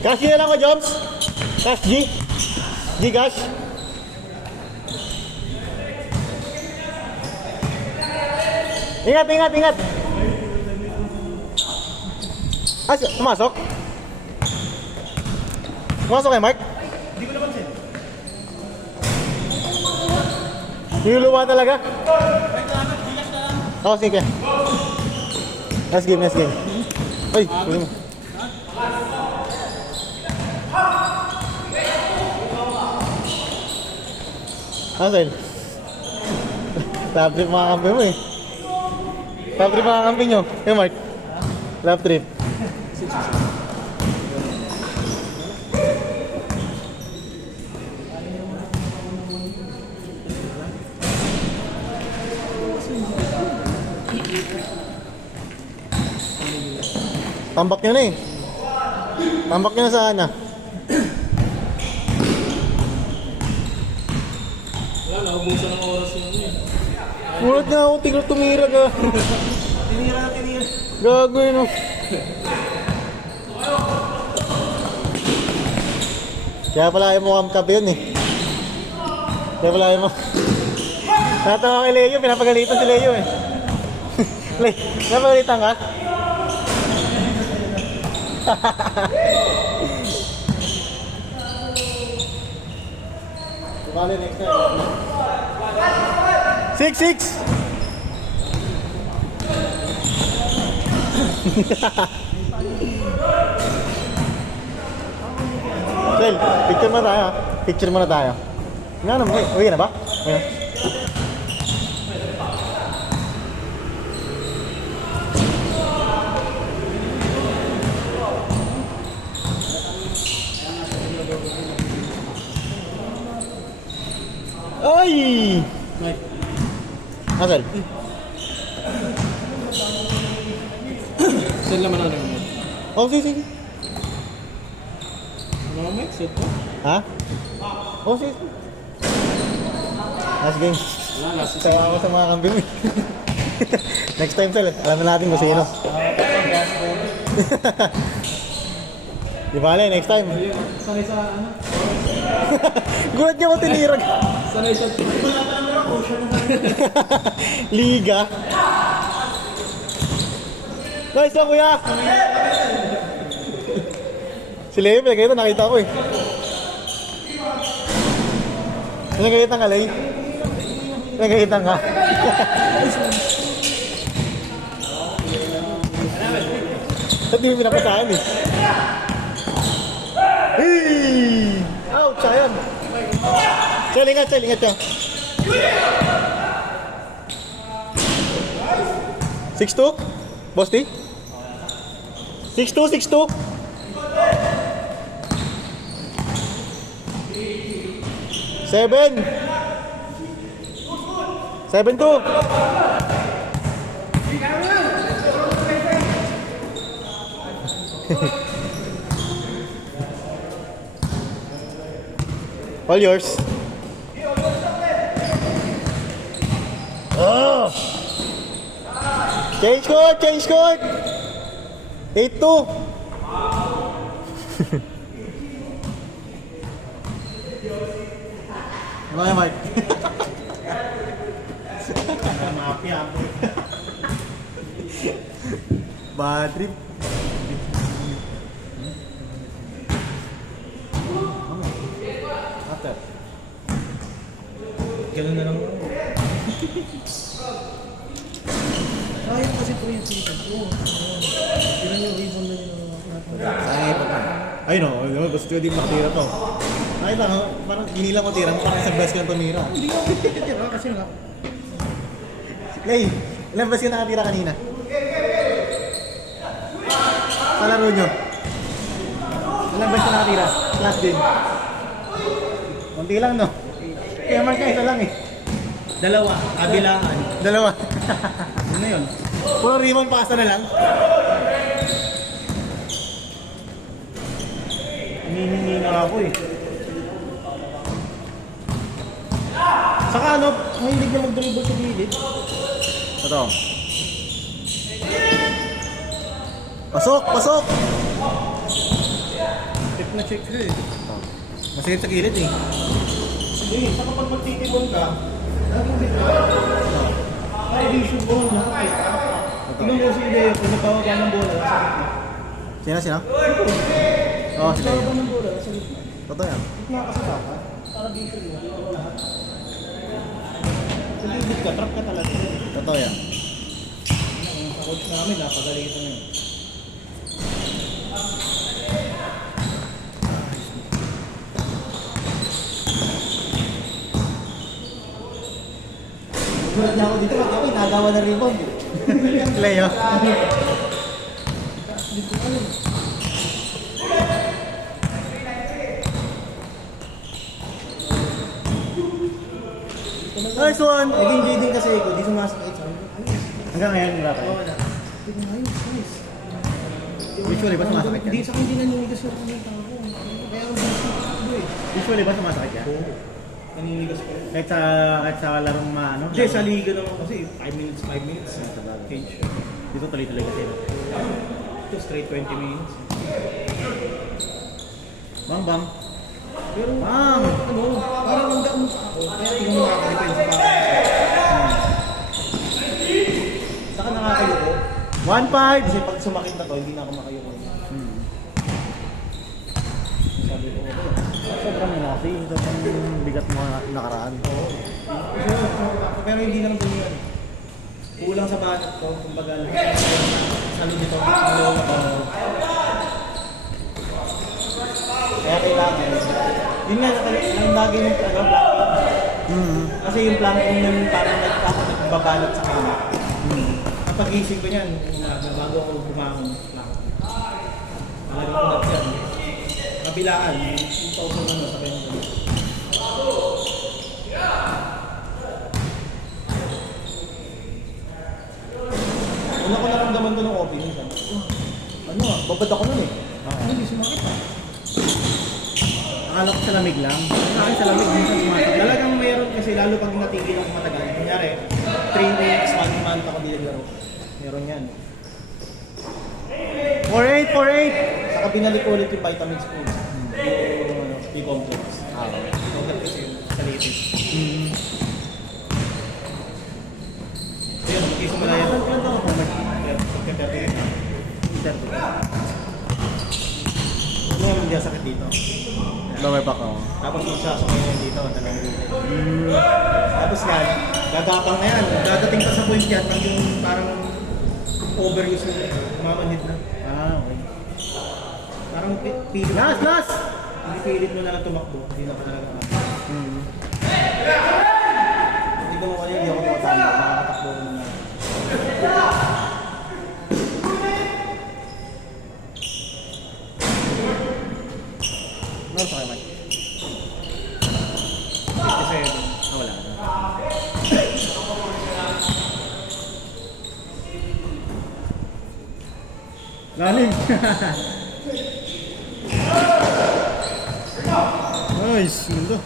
Cash na lang ko, Joms. Cash G. G cash. Ingat, ingat, ingat. Ah, pumasok? Pumasok kay Mark? Hindi ko naman siya. Niluluwa talaga? Oo, sige. Let's game, let's game. Uy, huli mo. Ano sa'yo? Lab trip mga kampi mo eh. Lab trip mga kampi nyo. Eh Mark? Lab trip. Tambak nyo na eh. Tambak nyo na sana. Wala, naubusan ng oras yun eh. Mulat nga ako, tignan tumira ka. Tinira na tinira. Gago yun oh. Kaya pala ayaw mo kamkabi yun eh. Kaya pala ayaw mo. Natawa kay Leo, pinapagalitan si Leo eh. Le, pinapagalitan ka? Bale, next time. 6-6! Sel, picture muna tayo. Picture muna tayo. Nga naman, uwi na ba? Uwi na. Ay! Mike. Asal? Saan naman ano yun? Oh, sige. Ano mo Mike? Set ko? Ha? Oh, sige. Last game. Wala, last season. Tawa ako sa mga kambing. Next time, Sel. Alam na natin kung sino. Di bale, next time. Sanay sa ano? Gulat niya ko tinirag. Sanay sa... Liga. Nice lang, kuya. Si Leo, pinagkita, nakita ko eh. Pinagkita ka, Leo. Pinagkita ka. Ba't di mo pinapasahan eh? Hey! Ouch, sayang. Sel, ingat siya. 6-2? Boss T? 6-2. 7. 7-2. All yours. Oh! Change court! 8-2. Ano kaya, Mark? Mafia ako. Bad trip. After. Ganun na lang ako. Sayang kasi po yung season ko. Ilan yung ribbon na yung Ay, ayun o, gusto ko din makatira to. Ay lang, parang inilang ko tira, parang isang beses ko lang tumira. Hindi ako titira kasi nga. Lay, ilang beses ka nakatira kanina? Sa laro nyo? Ilang beses ka nakatira? Last game? Kunti lang no? Kaya mark ka, isa lang eh. Dalawa, kabilaan. Dalawa. Ano yun? Puro rebound pasa na lang. Hinihingi nga ako eh. Saka ano, mahilig na mag-dribble sa gilid. Ito. Pasok! na-check ko eh. Masakit sa gilid eh. Hindi, sa kapag magtitibon ka, laging dito. Ay, vision ball, nakakita. Tingnan mo si Leo, kung nagtawag ka ng bola, nasa gitna. Sino? Oo, si Nagtawag Leo. ka ng bola, nasa gitna. Totoo yan. Gitna ka sa baka, para dito yun, dito mo lahat. Kung ibig ka, trap ka talaga. Totoo yan. Sa coach namin, napagalitan na yun. Gulat niya ako dito, pag ako inagawa ng rebound. Leo. Hindi ko alam. Nice one! Naging JD kasi ako, di sumasakit sa akin. Hanggang ngayon, wala pa. Oo, na. Tignan nga yun, nice. Usually ba sumasakit yan? Hindi sa akin, hindi naninigas yung mga tao. Kaya ang bilis na takbo eh. Usually ba sumasakit yan? Oo. Naninigas ko. Kahit sa larong ano? Hindi, sa liga naman kasi 5 minutes, 5 minutes. Change. Dito tuloy-tuloy kasi. Ito straight 20 minutes. Bang bang. Pero Bang! ano, parang hanggang ako. Kaya hindi mo makakalipen sa parang saka nakakayoko. 1-5! Kasi pag sumakit na to, hindi na ako makayoko. Sabi ko, Sobrang nasi. Sobrang bigat mo nakaraan. pero hindi naman ganyan yan. Kulang sa banat ko, kumbaga sa nito, kaya kailangan. Yun nga, ang bagay ng planking. Kasi yung planking nun parang nagbabalot sa kanya. Kapag gising ko niyan, bago ako bumangon, planking. Talagang ulat yan. Kabilaan, yung pauso na sa kanya. Una ko naramdaman ko ng opening. Ano babad ako nun eh. Hindi sumakit ah. Akala ko sa lamig lang. Sa akin sa lamig, minsan sumasakit. Talagang meron kasi lalo pag natigil ako matagal. Kunyari, 3 weeks, 1 month ako di naglaro. Meron yan. 4-8! Saka binalik ko ulit yung vitamins ko. Yung B-complex. Togat kasi yun sa litis. So yun, magkisimula yan. Pagka-30 na. Hindi naman hindi sakit dito. Lower back ako. Tapos magsasakay yan dito, talagang dito. Tapos yan, gagapang na yan. Dadating pa sa point yan, pag yung parang overuse mo, kumamanid na. Okay. Parang pilit. Last! Hindi pilit mo na lang tumakbo. Hindi na ka talaga Hindi ko mo hindi ako tumatama. Makakatakbo mo na. Ano sa kayo, Mike? 57. Wala. Galing! Nice! Mundo!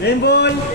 Game ball!